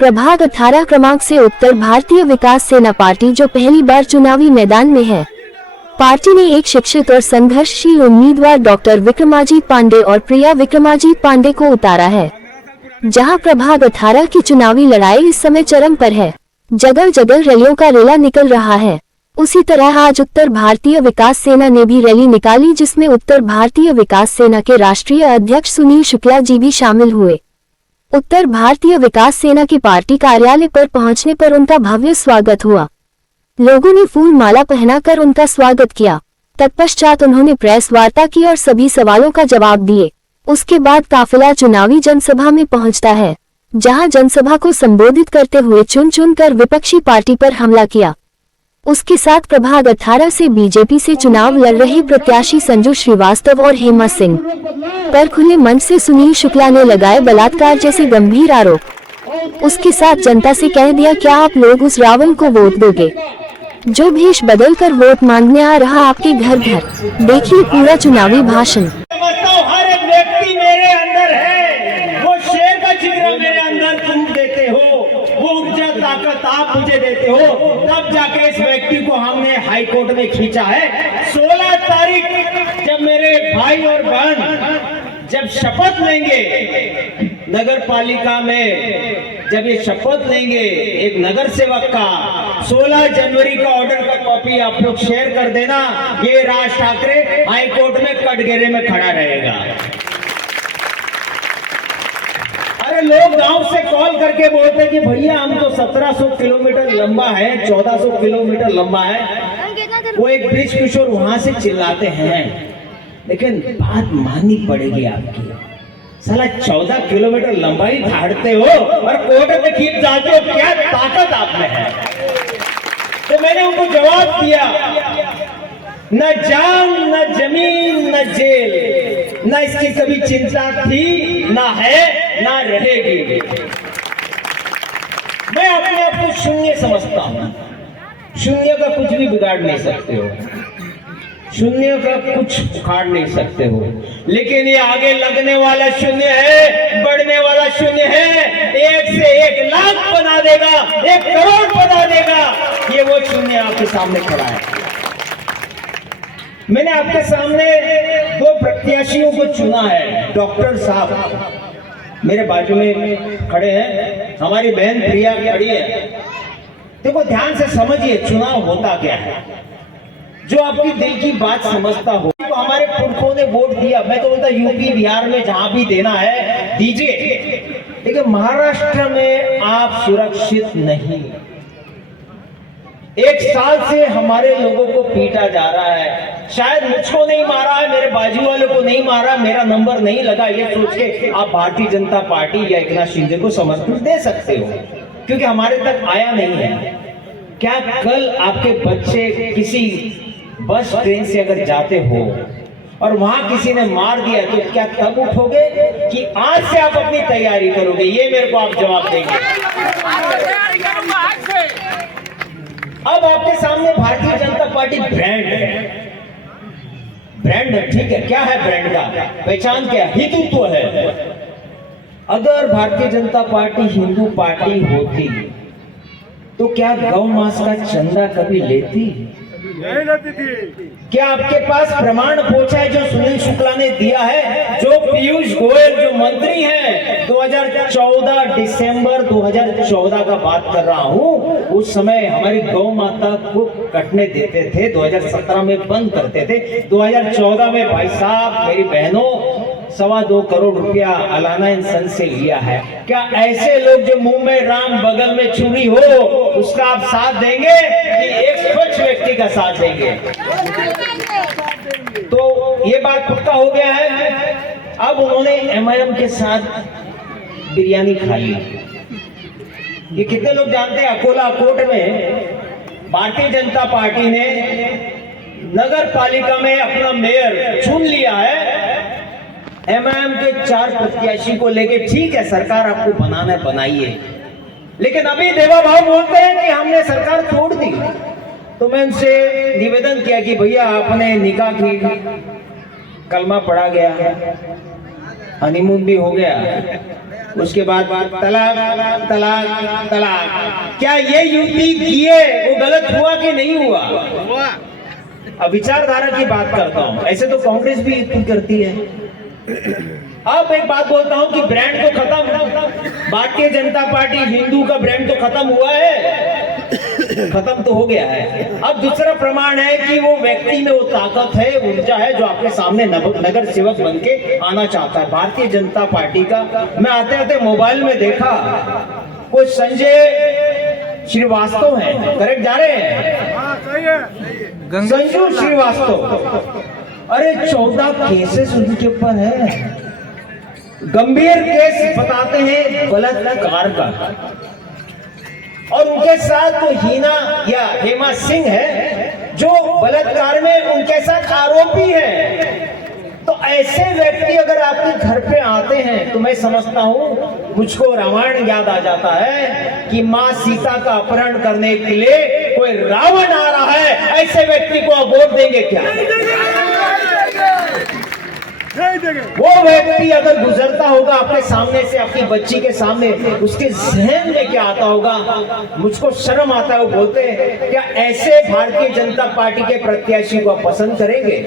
प्रभाग 18 क्रमांक से उत्तर भारतीय विकास सेना पार्टी जो पहली बार चुनावी मैदान में है। पार्टी ने एक शिक्षित और संघर्षशील उम्मीदवार डॉक्टर विक्रमाजीत पांडे और प्रिया विक्रमाजीत पांडे को उतारा है। जहां प्रभाग 18 की चुनावी लड़ाई इस समय चरम पर है। जगह जगह रैलियों का रेला निकल रहा है। उसी तरह आज उत्तर भारतीय विकास सेना ने भी रैली निकाली, जिसमें उत्तर भारतीय विकास सेना के राष्ट्रीय अध्यक्ष सुनील शुक्ला जी भी शामिल हुए। उत्तर भारतीय विकास सेना के पार्टी कार्यालय पर पहुंचने पर उनका भव्य स्वागत हुआ। लोगों ने फूल माला पहनाकर उनका स्वागत किया। तत्पश्चात उन्होंने प्रेस वार्ता की और सभी सवालों का जवाब दिए। उसके बाद काफिला चुनावी जनसभा में पहुंचता है, जहां जनसभा को संबोधित करते हुए चुन चुन कर विपक्षी पार्टी पर हमला किया। उसके साथ प्रभाग 18 से बीजेपी से चुनाव लड़ रहे प्रत्याशी संजू श्रीवास्तव और हेमा सिंह पर खुले मंच से सुनील शुक्ला ने लगाए बलात्कार जैसे गंभीर आरोप। उसके साथ जनता से कह दिया, क्या आप लोग उस रावण को वोट दोगे जो भेष बदल कर वोट मांगने आ रहा आपके घर घर। देखिए पूरा चुनावी भाषण। हर एक व्यक्ति मेरे अंदर है, वो शेर का जिगर मेरे अंदर तुम देते हो, वो ऊर्जा ताकत आप मुझे देते हो, तब जाके इस व्यक्ति को हमने हाई कोर्ट में खींचा है। 16 तारीख जब मेरे भाई और बहन जब शपथ लेंगे नगर पालिका में, जब ये शपथ लेंगे एक नगर सेवक का, 16 जनवरी का ऑर्डर का कॉपी आप लोग शेयर कर देना। ये राज ठाकरे हाई कोर्ट में कटघरे में खड़ा रहेगा। अरे लोग गांव से कॉल करके बोलते कि भैया हम तो 1700 किलोमीटर लंबा है, 1400 किलोमीटर लंबा है। वो एक ब्रिज किशोर वहां से चिल्लाते हैं, लेकिन बात माननी पड़ेगी आपकी। साला 14 किलोमीटर लंबाई धाड़ते हो और कोर्ट में खींच जाते हो, क्या ताकत आप में है। तो मैंने उनको जवाब दिया, न जान न जमीन न जेल, न इसकी कभी चिंता थी, ना है ना रहेगी। मैं अपने आप को शून्य समझता हूं। शून्य का कुछ भी बिगाड़ नहीं सकते हो, शून्य का कुछ उखाड़ नहीं सकते हो, लेकिन ये आगे लगने वाला शून्य है, बढ़ने वाला शून्य है। 1 से 1 लाख बना देगा, 1 करोड़ बना देगा, ये वो शून्य आपके सामने खड़ा है। मैंने आपके सामने 2 प्रत्याशियों को चुना है। डॉक्टर साहब मेरे बाजू में खड़े हैं, हमारी बहन प्रिया खड़ी है। देखो ध्यान से समझिए चुनाव होता क्या है। जो आपकी दिल की बात समझता हो, तो हमारे पुरखों ने वोट दिया। मैं तो बोलता यूपी बिहार में जहां भी देना है दीजिए, लेकिन महाराष्ट्र में आप सुरक्षित नहीं। 1 साल से हमारे लोगों को पीटा जा रहा है। शायद मुझको नहीं मारा है, मेरे बाजू वालों को नहीं मारा, मेरा नंबर नहीं लगा, ये सोच के आप भारतीय जनता पार्टी या एकनाथ शिंदे को समर्थन दे सकते हो, क्योंकि हमारे तक आया नहीं है। क्या कल आपके बच्चे किसी बस ट्रेन से अगर जाते हो और वहां किसी ने मार दिया, तो क्या तब उठोगे कि आज से आप अपनी तैयारी करोगे? ये मेरे को आप जवाब देंगे। अब आपके सामने भारतीय जनता पार्टी ब्रांड है। ब्रांड है, ठीक है, क्या है ब्रांड का पहचान? क्या हिंदुत्व है। अगर भारतीय जनता पार्टी हिंदू पार्टी होती तो क्या गौ मास का चंदा कभी लेती? नहीं लेती थी। क्या आपके पास प्रमाण पहुंचा है जो सुनील शुक्ला ने दिया है? जो पीयूष गोयल जो मंत्री हैं, 2014 दिसंबर 2014 का बात कर रहा हूं, उस समय हमारी गौ माता को कटने देते थे, 2017 में बंद करते थे, 2014 में भाई साहब मेरी बहनों 2.25 करोड़ रुपया अलाना इंसान से लिया है। क्या ऐसे लोग जो मुंह में राम बगल में छुरी हो, उसका आप साथ देंगे कि एक स्वच्छ व्यक्ति का साथ देंगे? तो ये बात पक्का हो गया है। अब उन्होंने एमआईएम के साथ बिरयानी खाई। ये कितने लोग जानते हैं? अकोला कोर्ट में भारतीय जनता पार्टी ने नगर पालिका में अपना मेयर चुन लिया है। एमआईएम के 4 प्रत्याशी को लेके ठीक है, सरकार आपको बनाना है बनाइए, लेकिन अभी देवा भाव बोलते हैं कि हमने सरकार तोड़ दी। तो मैं उनसे निवेदन किया कि भैया आपने निकाह की, कलमा पढ़ा गया, हनीमून भी हो गया, उसके बाद तलाक तलाक तलाक। क्या ये युक्ति किए वो गलत हुआ कि नहीं हुआ? अब विचारधारा की बात करता हूं, ऐसे तो कांग्रेस भी करती है। अब एक बात बोलता हूं कि ब्रांड तो खत्म, भारतीय जनता पार्टी हिंदू का ब्रांड तो खत्म हुआ है, खत्म तो हो गया है। अब दूसरा प्रमाण है कि वो व्यक्ति में वो ताकत है, ऊर्जा है जो आपके सामने नगर सेवक बन के आना चाहता है भारतीय जनता पार्टी का। मैं आते आते मोबाइल में देखा वो संजय श्रीवास्तव है, करेक्ट जा रहे हैं, संजू श्रीवास्तव। अरे 14 केसेस उनके ऊपर है, गंभीर केस बताते हैं बलात्कार का। और उनके साथ तो हीना या हेमा सिंह है जो बलात्कार में उनके साथ आरोपी है। तो ऐसे व्यक्ति अगर आपके घर पे आते हैं तो मैं समझता हूं, मुझको रामायण याद आ जाता है कि मां सीता का अपहरण करने के लिए कोई रावण आ रहा है, ऐसे व्यक्ति को आप वोट देंगे क्या? वो व्यक्ति अगर गुजरता होगा आपके सामने से, आपकी बच्ची के सामने, उसके जहन में क्या आता होगा? मुझको शर्म आता है। वो बोलते हैं क्या ऐसे भारतीय जनता पार्टी के प्रत्याशी को आप पसंद करेंगे?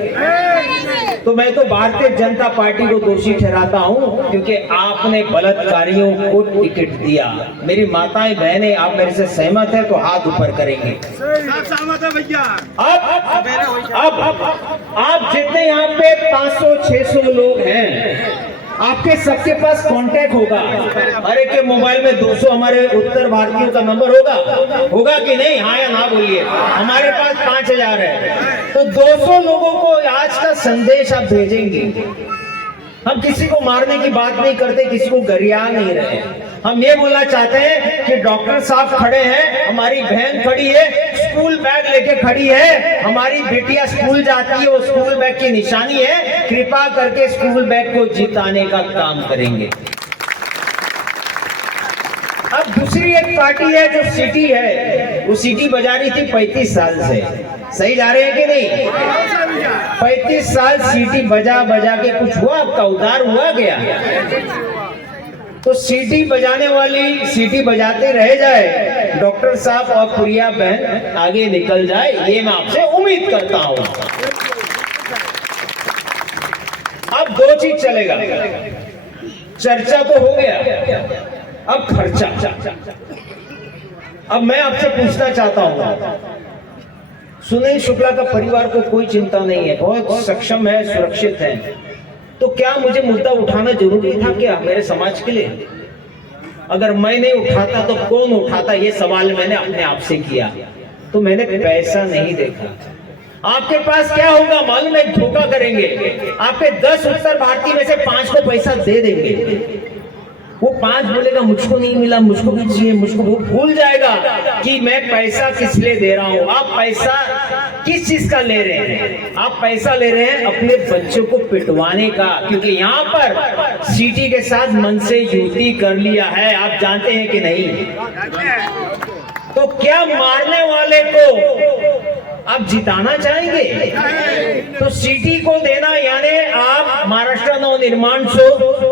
तो मैं तो भारतीय जनता पार्टी को दोषी ठहराता हूं, क्योंकि आपने बलात्कारियों को टिकट दिया। मेरी माताएं बहनें, आप मेरे से सहमत है तो हाथ ऊपर करेंगे। सहमत है भैया। अब आप जितने यहाँ पे 500-600 लोग हैं, आपके सबके पास कांटेक्ट होगा। अरे के मोबाइल में 200 हमारे उत्तर भारतीयों का नंबर होगा कि नहीं? हाँ या ना बोलिए। हमारे पास 5000 है, तो 200 लोगों को आज का संदेश आप भेजेंगे। हम किसी को मारने की बात नहीं करते, किसी को गरिया नहीं रहे। हम ये बोलना चाहते हैं कि डॉक्टर साहब खड़े हैं, हमारी बहन खड़ी है, स्कूल बैग लेके खड़ी है, हमारी बेटियां स्कूल जाती है, वो स्कूल बैग की निशानी है, कृपा करके स्कूल बैग को जिताने का काम करेंगे। अब दूसरी एक पार्टी है जो सिटी है, वो सिटी बजा रही थी 35 साल से। सही जा रहे हैं कि नहीं? 35 साल सीटी बजा बजा के कुछ हुआ? आपका उद्धार हुआ क्या? तो सीटी बजाने वाली सीटी बजाते रह जाए, डॉक्टर साहब और प्रिया बहन आगे निकल जाए, ये मैं आपसे उम्मीद करता हूं। अब 2 चीज चलेगा, चर्चा तो हो गया, अब खर्चा। अब मैं आपसे पूछना चाहता हूं, सुनील शुक्ला का परिवार को कोई चिंता नहीं है, बहुत सक्षम है, सुरक्षित है, तो क्या मुझे मुद्दा उठाना जरूरी था क्या मेरे समाज के लिए? अगर मैं नहीं उठाता तो कौन उठाता? ये सवाल मैंने अपने आप से किया। तो मैंने पैसा नहीं देखा। आपके पास क्या होगा मालूम है? धोखा करेंगे, आपके 10 उत्तर भारतीय में से 5 को पैसा दे देंगे। वो 5 बोलेगा मुझको नहीं मिला, मुझको भी चाहिए, मुझको। वो भूल जाएगा कि मैं पैसा किस लिए दे रहा हूं। आप पैसा किस चीज का ले रहे हैं? आप पैसा ले रहे हैं अपने बच्चों को पिटवाने का, क्योंकि यहाँ पर सीटी के साथ मन से युति कर लिया है। आप जानते हैं कि नहीं? तो क्या मारने वाले को आप जिताना चाहेंगे? तो सीटी को देना यानी आप महाराष्ट्र नवनिर्माण से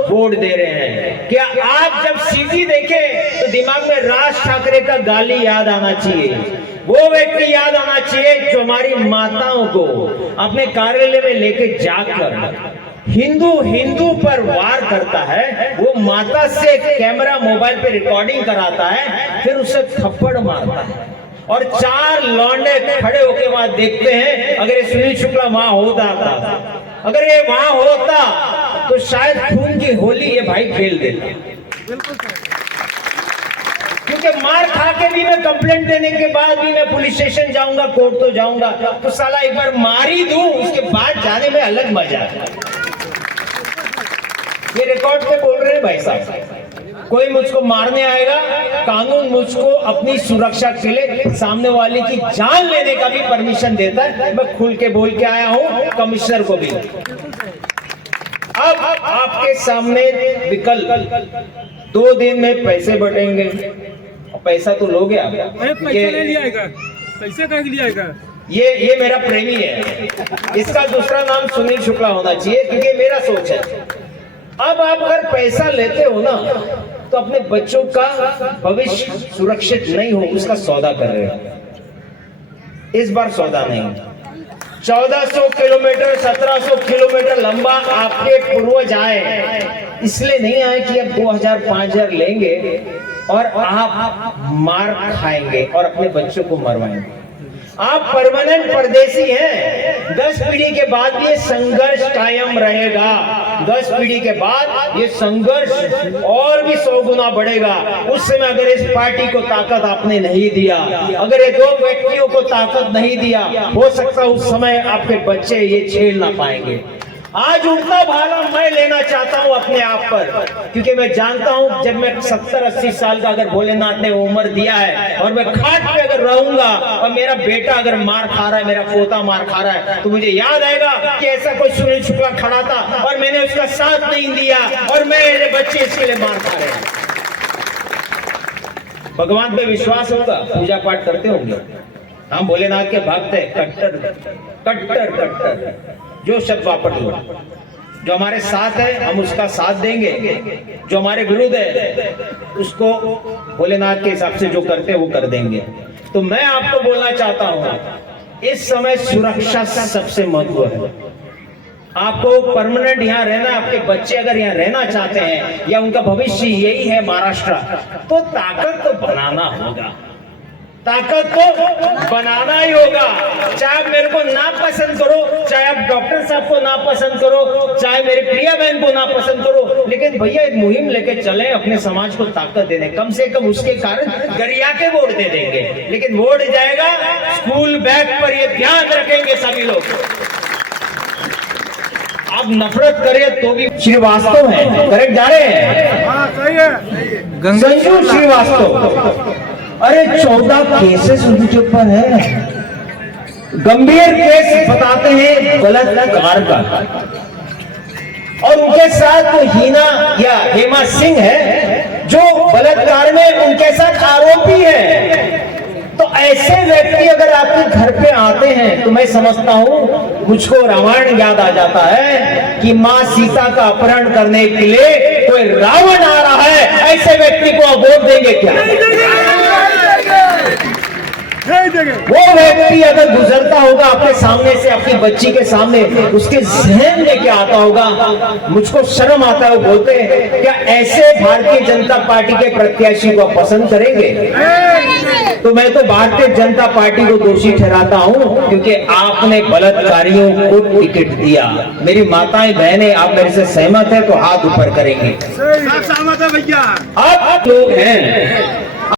वोट दे रहे हैं। क्या आप जब सीटी देखें तो दिमाग में राज ठाकरे का गाली याद आना चाहिए, वो व्यक्ति याद आना चाहिए जो हमारी माताओं को अपने कार्यालय में लेके जाकर हिंदू पर वार करता है। वो माता से कैमरा मोबाइल पे रिकॉर्डिंग कराता है, फिर उसे थप्पड़ मारता है, और 4 लौंडे खड़े होके वहां देखते हैं। अगर ये सुनील शुक्ला वहां होता था, अगर ये वहां होता तो शायद खून की होली ये भाई खेल देता। क्योंकि मार खा के भी मैं कंप्लेंट देने के बाद भी मैं पुलिस स्टेशन जाऊंगा, कोर्ट तो जाऊंगा, तो साला एक बार मार ही दूं, उसके बाद जाने में अलग मजा है। ये रिकॉर्ड पे बोल रहे हैं भाई साहब। कोई मुझको मारने आएगा, कानून मुझको अपनी सुरक्षा के लिए सामने वाले की जान लेने का भी परमिशन देता है। मैं खुल के बोल के आया हूं कमिश्नर को भी। अब आपके सामने विकल्प, 2 दिन में पैसे बटेंगे। पैसा तो लोगे आप? पैसे कहाँ लिया? ये मेरा प्रेमी है, इसका दूसरा नाम सुनील शुक्ला होना चाहिए, क्योंकि मेरा सोच है। अब आप अगर पैसा लेते हो ना तो अपने बच्चों का भविष्य सुरक्षित नहीं हो, उसका सौदा कर रहे हो। इस बार सौदा नहीं। 1400 किलोमीटर 1700 किलोमीटर लंबा आपके पूर्वज आए, इसलिए नहीं आए कि अब 2000 5000 लेंगे और आप मार खाएंगे और अपने बच्चों को मरवाएंगे। आप परमानेंट परदेसी हैं। 10 पीढ़ी के बाद ये संघर्ष कायम रहेगा। 10 पीढ़ी के बाद ये संघर्ष और भी 100 गुना बढ़ेगा। उस समय अगर इस पार्टी को ताकत आपने नहीं दिया, अगर ये 2 व्यक्तियों को ताकत नहीं दिया, हो सकता उस समय आपके बच्चे ये झेल ना पाएंगे। आज उल्टा भाला मैं लेना चाहता हूं अपने आप पर, क्योंकि मैं जानता हूं जब मैं 70-80 साल का अगर भोलेनाथ ने उम्र दिया है और मैं खाट पे अगर रहूंगा और मेरा बेटा अगर मार खा रहा है, मेरा पोता मार खा रहा है, तो मुझे याद आएगा कि ऐसा कोई सुनील शुक्ला खड़ा था और मैंने उसका साथ नहीं दिया और मेरे बच्चे इसके लिए मार खा रहे हैं। भगवान पे विश्वास होगा, पूजा पाठ करते होंगे। हम भोलेनाथ के भक्त है, कट्टर कट्टर कट्टर, जो शब्द वापर लो। जो हमारे साथ है हम उसका साथ देंगे, जो हमारे विरुद्ध है उसको भोलेनाथ के हिसाब से जो करते हैं वो कर देंगे। तो मैं आपको बोलना चाहता हूं, इस समय सुरक्षा सबसे महत्व है। आपको परमानेंट यहाँ रहना, आपके बच्चे अगर यहाँ रहना चाहते हैं या उनका भविष्य यही है महाराष्ट्र, तो ताकत तो बनाना होगा, ताकत को बनाना ही होगा। चाहे आप मेरे को ना पसंद करो, चाहे आप डॉक्टर साहब को ना पसंद करो, चाहे मेरे प्रिया बहन को ना पसंद करो, लेकिन भैया एक मुहिम लेके चले अपने समाज को ताकत देने। कम से कम उसके कारण गरिया के वोट दे देंगे, लेकिन वोट जाएगा स्कूल बैग पर, ये ध्यान रखेंगे सभी लोग। आप नफरत करें तो भी श्रीवास्तव है, करेक्ट जा रहे हैं? हाँ सही है। संजू श्रीवास्तव, अरे 14 केसेस उनके ऊपर है, गंभीर केस बताते हैं बलात्कार का, और उनके साथ तो हीना या हेमा सिंह है जो बलात्कार में उनके साथ आरोपी है। तो ऐसे व्यक्ति अगर आपके घर पे आते हैं तो मैं समझता हूं, मुझको रामायण याद आ जाता है कि मां सीता का अपहरण करने के लिए कोई रावण आ रहा है, ऐसे व्यक्ति को आप वोट देंगे क्या? वो व्यक्ति अगर गुजरता होगा आपके सामने से, अपनी बच्ची के सामने, उसके जहन में क्या आता होगा? मुझको शर्म आता है। वो बोलते हैं क्या ऐसे भारतीय जनता पार्टी के प्रत्याशी को पसंद करेंगे? तो मैं तो भारतीय जनता पार्टी को दोषी ठहराता हूं, क्योंकि आपने बलात्कारियों को टिकट दिया। मेरी माताएं बहनें, आप मेरे से सहमत है तो हाथ ऊपर करेंगे। सहमत है भैया। आप लोग हैं